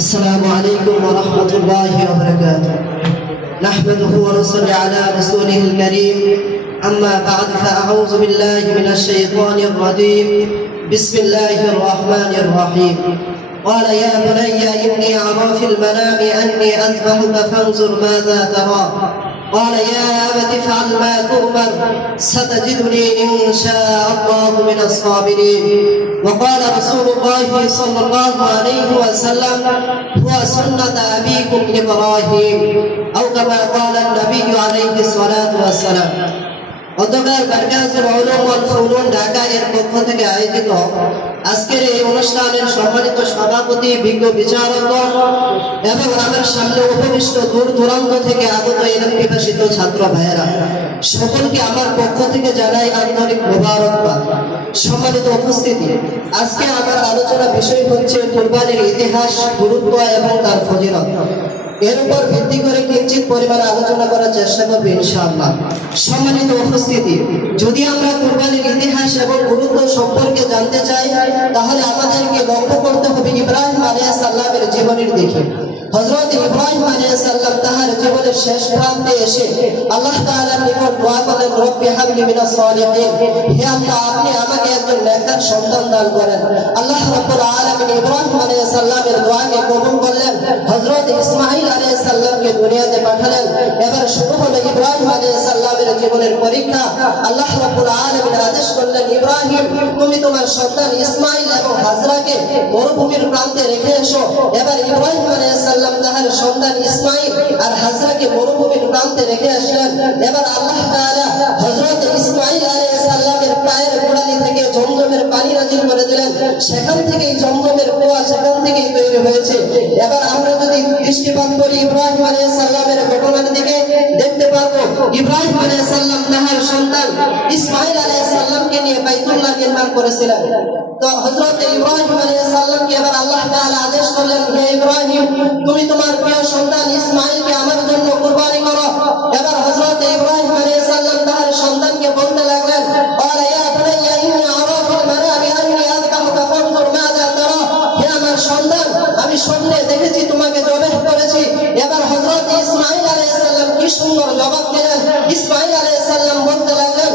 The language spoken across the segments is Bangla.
السلام عليكم ورحمة الله وبركاته. نحمده ونصلي على رسوله الكريم. أما بعد فأعوذ بالله من الشيطان الرجيم. بسم الله الرحمن الرحيم. قال يا بني إني أرى في المنام أني أذبحك فانظر ماذا ترى. قال يا أبت افعل ما تؤمر ستجدني إن شاء الله من الصابرين. وقال رسول الله صلى الله عليه وسلم هو سنة أبيكم إبراهيم أو كما قال النبي عليه الصلاة والسلام. অতঃপর মারকাজুল উলুম ওয়াল ফুনুন ঢাকা এর পক্ষ থেকে আয়োজিত আজকের এই অনুষ্ঠানের সম্মানিত সভাপতি, বিজ্ঞ বিচারকগণ এবং আমার সামনে উপবিষ্ট দূর দূরান্ত থেকে আগত ইলম পিপাসিত ছাত্র ভাইয়েরা, সকলকে আমার পক্ষ থেকে জানাই আন্তরিক মোবারকবাদ। সম্মানিত উপস্থিতি, আজকে আমার আলোচনা বিষয় হচ্ছে কুরবানির ইতিহাস, গুরুত্ব এবং তার ফজিলত। এর উপর ভিত্তি করে কিঞ্চিত পরিমাণে আলোচনা করার চেষ্টা করব ইনশাআল্লাহ। সম্মানিত উপস্থিতি, যদি আমরা কুরবানির ইতিহাস এবং গুরুত্ব সম্পর্কে জানতে চাই, তাহলে আমাদেরকে লক্ষ্য করতে হবে ইব্রাহিম আলাইহিস সালামের জীবনের দিকে। হযরত ইব্রাহিম আলাইহিস সালাম তার জীবনের শেষ প্রান্তে এসে আল্লাহ তাআলার নিকট দোয়া করলেন, রব্বি হাবলি মিনাস সালিহিন, হে আল্লাহ আপনি আমাকে একজন নেককার সন্তান দান করেন। আল্লাহ রাব্বুল আলামিন ইব্রাহিম আলাইহিস সালামের দোয়াকে কবুল করলেন, হযরত ইসমাঈল আলাইহিস সালামকে দুনিয়াতে পাঠালেন। এবার শুরু হলো ইব্রাহিম আলাইহিস সালামের জীবনের পরীক্ষা। আল্লাহ রাব্বুল আলামিন আদেশ করলেন, ইব্রাহিম তুমি তোমার সন্তান ইসমাঈল এবং হাজরাকে মরুভূমির প্রান্তে রেখে এসো। এবার ইব্রাহিম আলাইহিস সালাম তার সন্তান ইসমাঈল আর হাজরাকে মরুভূমির প্রান্তে রেখে আসলেন। এবার আল্লাহ তাআলা হযরত ইসমাঈল আলাইহিস সালামের পায়ের গোড়ালি থেকে জমজমের পানি নাযিল করে দিলেন। সেখান থেকেই জমজমের কুয়া সেখান থেকেই তৈরি হয়েছে। এবার আমরা যদি দৃষ্টিপাত করি ইব্রাহিম আলাইহিস সালামের ঘটনার দিকে, দেখতে পাবো ইব্রাহিম আলাইহিস সালাম তার সন্তান ইসমাঈল আলাইহিস সালামকে নিয়ে বাইতুল্লাহ নির্মাণ করেছিলেন। তো হযরত ইব্রাহিম আলাইহিস সালামকে এবার আল্লাহ তাআলা আদেশ করলেন, হে ইব্রাহিম তুমি তোমার প্রিয় সন্তান ইসমাঈলকে আমার জন্য কুরবানি করো। এবার হযরত ইব্রাহিম আলাইহিস সালাম তার সন্তানকে বলতে লাগলেন, ক্বালা ইয়া বুনাইয়া ইন্নী আরা ফিল মানামি আন্নী আযবাহুকা ফানজুর মাযা তারা, হে আমার সন্তান আমি স্বপ্নে দেখেছি তোমাকে জবাহ করেছি। এবার হযরত ইসমাঈল আলাইহিস সালাম কি সুন্দর জবাব দিলেন। ইসমাঈল আলাইহিস সালাম বলতে লাগলেন,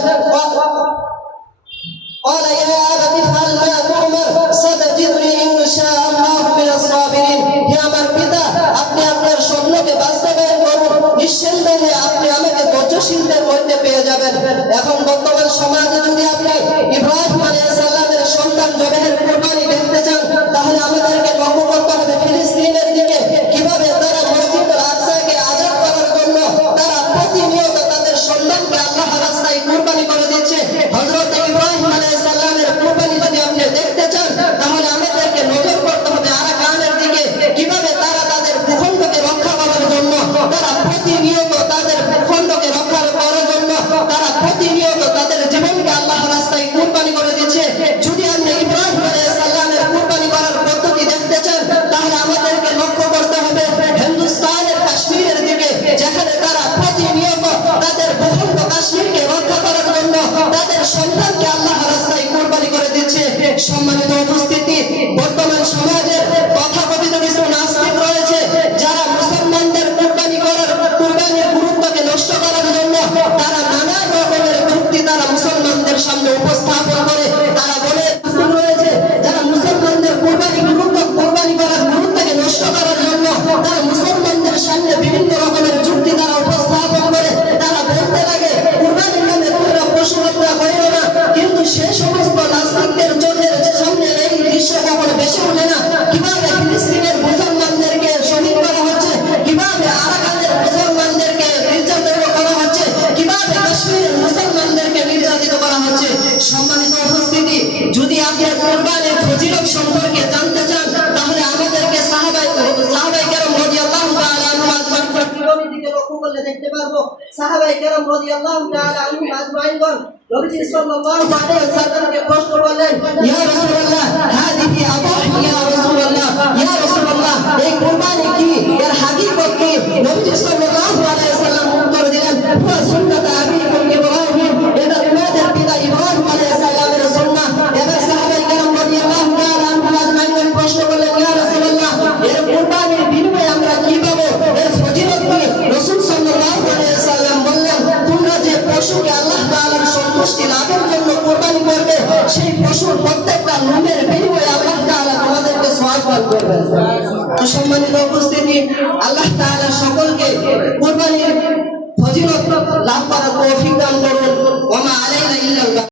قال يا أبت افعل ما تؤمر ستجدني إن شاء الله من الصابرين, হে আমার পিতা আপনি আপনার স্বপ্নকে বাস্তবায়ন করুন, নিঃসন্দেহে আপনি আমাকে ধৈর্যশীলদের মধ্যে পেয়ে যাবেন। এখন বর্তমান সমাজে যদি আপনি ইব্রাহিম আলাইহিস সালামের সন্তান জবাহের কুরবানি দেখতে চান, তাহলে আমাদেরকে লক্ষ্য করতে হবে ফিলিস্তিনের দিকে, কিভাবে তারা মসজিদুল আকসাকে আজাদ করার জন্য তারা প্রতিনিয়ত তাদের সন্তানকে আল্লাহর রাস্তায় কুরবানি করে দিচ্ছে। হযরত ইব্রাহিম আলাইহিস সালামের কুরবানি যদি আপনি দেখতে চান, তাহলে আমাদেরকে নজর করতে হবে আরাকানের দিকে, কিভাবে তারা তাদের ভূখণ্ডকে রক্ষা করার জন্য তারা প্রতিনিয়ত তাদের ভূখণ্ডকে রক্ষা করার জন্য তারা প্রতিনিয়ত তাদের জীবনকে আল্লাহর রাস্তায় কুরবানি করে দিচ্ছে। যদি আপনি ইব্রাহিম আলাইহিস সালামের কুরবানি করার পদ্ধতি দেখতে চান, তাহলে আমাদেরকে লক্ষ্য করতে হবে হিন্দুস্তানের কাশ্মীরের দিকে, যেখানে তারা প্রতিনিয়ত তাদের ভূখণ্ড কাশ্মীরকে রক্ষা করার জন্য তাদের সন্তানকে আল্লাহর রাস্তায় কুরবানি করে দিচ্ছে। সম্মানিত উপস্থিতি, বর্তমান সমাজের তথাকথিত কিছু নাস্তিক রয়েছে, যারা মুসলমানদের কুরবানির গুরুত্বকে নষ্ট করার জন্য তারা নানা রকমের যুক্তি তারা মুসলমানদের সামনে উপস্থাপন করে। তারা বলে রয়েছে যারা মুসলমানদের কুরবানি করার গুরুত্বকে নষ্ট করার জন্য তারা মুসলমানদের সামনে বিভিন্ন রকমের যুক্তি তারা উপস্থাপন করে। তারা বলতে লাগে কুরবানির নামে তোমরা পশু হত্যা করো না, কিন্তু সে সমস্ত নাস্তিকদের চোখের সামনে এই দৃশ্য কখনো বেশি ওঠে না। কিভাবে ফিলিস্তিনের মুসলমানদেরকে শহীদ করা হচ্ছে, কিভাবে আরাকানের মুসলমানদেরকে নির্যাতিত করা হচ্ছে, কিভাবে কাশ্মীরের মুসলমানদেরকে নির্যাতিত করা হচ্ছে। সম্মানিত উপস্থিতি, যদি আপনি কুরবানির ফজিলত সম্পর্কে জানতে চান, তাহলে আমাদেরকে সাহাবায়ে কেরাম রাদিয়াল্লাহু তাআলা আনহুম দিকে লক্ষ্য করলে দেখতে পারবো সাহাবায়ে কেরাম রাদিয়াল্লাহু তাআলা আনহুম আজমাইনগণ নবী সাল্লাল্লাহু আলাইহি ওয়াসাল্লামকে প্রশ্ন করলেন, ইয়া রাসূলুল্লাহ হাদিহি আদাহি ইয়া রাসূলুল্লাহ, ইয়া রাসূলুল্লাহ এই কুরবানি কি, এর হাকিকত কি? নবী সাল্লাল্লাহু আলাইহি ওয়াসাল্লাম উত্তর দিলেন, হুয়া সুন্নাত আবিকুম ইব্রাহিম, এটা তোমাদের পিতা ইব্রাহিম আলাইহিস সালামের সুন্নাহ। এবার সাহাবায়ে কেরাম রাদিয়াল্লাহু তাআলা আনহুম আজমাইন প্রশ্ন করলেন, ইয়া রাসূলুল্লাহ এর করবেন। তো সম্মানিত উপস্থিতি, আল্লাহ তাআলা সকলকে কুরবানির ফজিলত লাভ করার তৌফিক দান করুন। ওয়া মা আলাইনা ইল্লাল